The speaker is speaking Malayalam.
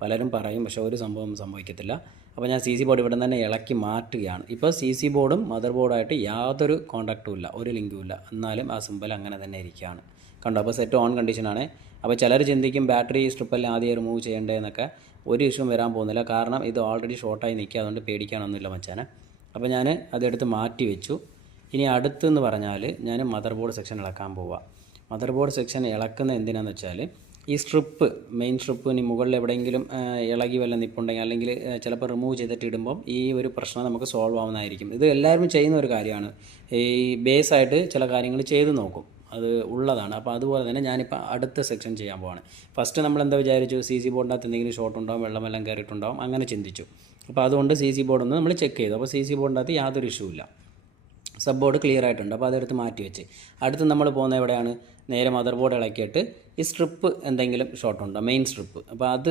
പലരും പറയും, പക്ഷേ ഒരു സംഭവം സംഭവിക്കത്തില്ല. അപ്പോൾ ഞാൻ CC ബോർഡ് ഇവിടെ നിന്ന് തന്നെ ഇളക്കി മാറ്റുകയാണ്. ഇപ്പോൾ CC ബോർഡും മദർ ബോർഡായിട്ട് യാതൊരു കോൺടാക്റ്റും ഇല്ല, ഒരു ലിങ്കും ഇല്ല. എന്നാലും ആ സിമ്പൽ അങ്ങനെ തന്നെ ഇരിക്കുകയാണ്. കണ്ടോ? അപ്പോൾ സെറ്റ് ഓൺ കണ്ടീഷനാണ്. അപ്പോൾ ചിലർ ചിന്തിക്കും ബാറ്ററി സ്ട്രിപ്പെല്ലാം ആദ്യം റിമൂവ് ചെയ്യേണ്ടതെന്നൊക്കെ. ഒരു ഇഷ്യൂവും വരാൻ പോകുന്നില്ല, കാരണം ഇത് ഓൾറെഡി ഷോർട്ടായി നിൽക്കുക, അതുകൊണ്ട് പേടിക്കാനൊന്നുമില്ല മച്ചാനെ. അപ്പോൾ ഞാൻ അതെടുത്ത് മാറ്റി വെച്ചു. ഇനി അടുത്തെന്ന് പറഞ്ഞാൽ ഞാൻ മദർ ബോർഡ് സെക്ഷൻ ഇളക്കാൻ പോവുക. മദർ ബോർഡ് സെക്ഷൻ ഇളക്കുന്ന എന്തിനാണെന്ന് വെച്ചാൽ, ഈ സ്ട്രിപ്പ്, മെയിൻ സ്ട്രിപ്പ് ഇനി മുകളിൽ എവിടെയെങ്കിലും ഇളകി വല്ല നിൽപ്പുണ്ടെങ്കിൽ, അല്ലെങ്കിൽ ചിലപ്പോൾ റിമൂവ് ചെയ്തിട്ട് ഇടുമ്പം ഈ ഒരു പ്രശ്നം നമുക്ക് സോൾവ് ആവുന്നതായിരിക്കും. ഇത് എല്ലാവരും ചെയ്യുന്ന ഒരു കാര്യമാണ്. ഈ ബേസായിട്ട് ചില കാര്യങ്ങൾ ചെയ്ത് നോക്കും, അത് ഉള്ളതാണ്. അപ്പോൾ അതുപോലെ തന്നെ ഞാനിപ്പോൾ അടുത്ത സെക്ഷൻ ചെയ്യാൻ പോവാണ്. ഫസ്റ്റ് നമ്മൾ എന്താ വിചാരിച്ചു, CC ബോർഡിനകത്ത് എന്തെങ്കിലും ഷോർട്ട് ഉണ്ടാവും, വെള്ളമെല്ലാം കയറിയിട്ടുണ്ടാവും, അങ്ങനെ ചിന്തിച്ചു. അപ്പോൾ അതുകൊണ്ട് CC ബോർഡൊന്ന് നമ്മൾ ചെക്ക് ചെയ്തു. അപ്പോൾ CC ബോർഡിനകത്ത് യാതൊരു ഇഷ്യൂ ഇല്ല, സബ് ബോർഡ് ക്ലിയർ ആയിട്ടുണ്ട്. അപ്പോൾ അതെടുത്ത് മാറ്റി വെച്ച് അടുത്ത് നമ്മൾ പോകുന്നത് എവിടെയാണ്, നേരെ മദർ ബോർഡ് ഇളക്കിയിട്ട് ഈ സ്ട്രിപ്പ് എന്തെങ്കിലും ഷോർട്ട് ഉണ്ടോ, മെയിൻ സ്ട്രിപ്പ്. അപ്പോൾ അത്